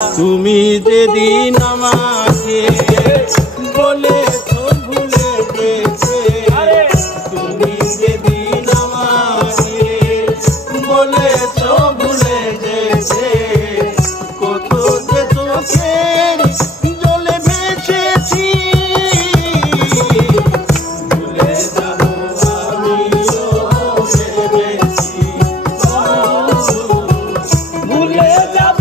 তুমি যেদিন আমাকে বলেছো ভুলে যেতে, তুমি যেদিন আমাকে বলেছো ভুলে যেতে, কত যে চোখের জলে ভেসেছি, ভুলে যাব আমিও ভেবেছি, ভুলে যাব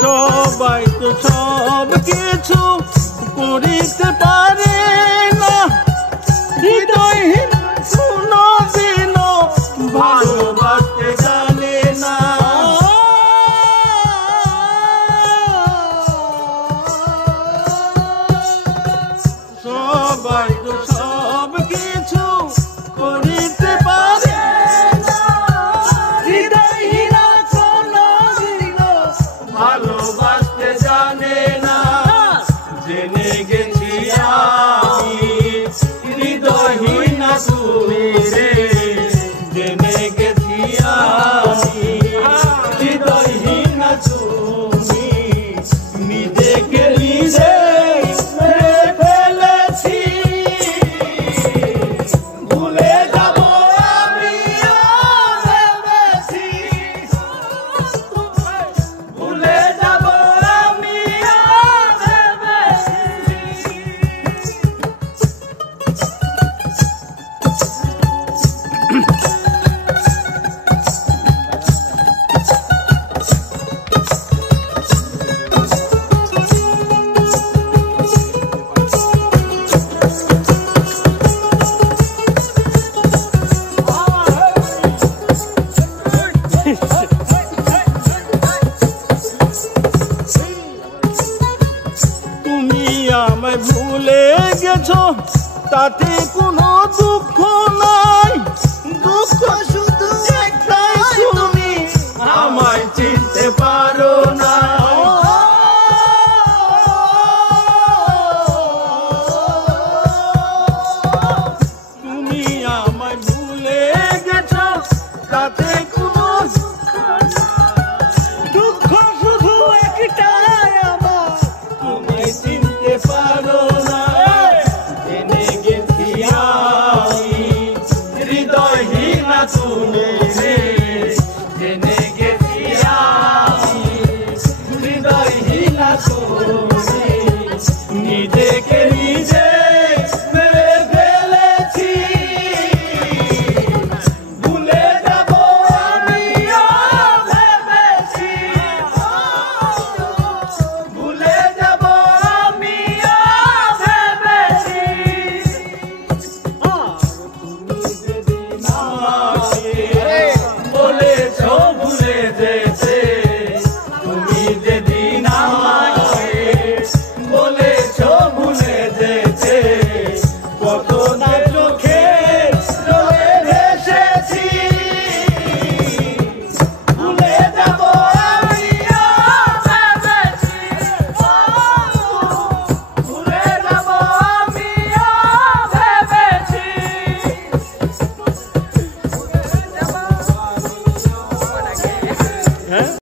সবাই তো সব কিছু করিতে পারে না, হৃদয়হীন কোনদিন ভালোবাসতে জানে না। সবাই তো সব কিছু করিতে পারে না, হৃদয়হীন কোনদিন ভালোবাসতে জানে না। জেনে গেছি আমি হৃদয়হীন তুমি রে, জেনে গেছি আমি হৃদয়হীন তুমি, নিজেকে নিজে ফেলেছি, ভুলে যাব আমি ভেবেছি, ভুলে যাব আমি ভেবেছি। তুমি আমায় ভুলে গেছো তাতে কোনো দুঃখ নাই, দুঃখ শুধু একটাই, তুমি আমায় চিনতে পারো না। তুমি আমায় ভুলে গেছো তাতে কোনো দুঃখ শুধু একটাই, আমার তুমি চিনতে পারো না। জেনে গেছি আমি হৃদয়হীন তুমি রে, জেনে গেছি আমি হৃদয়হীন তুমি।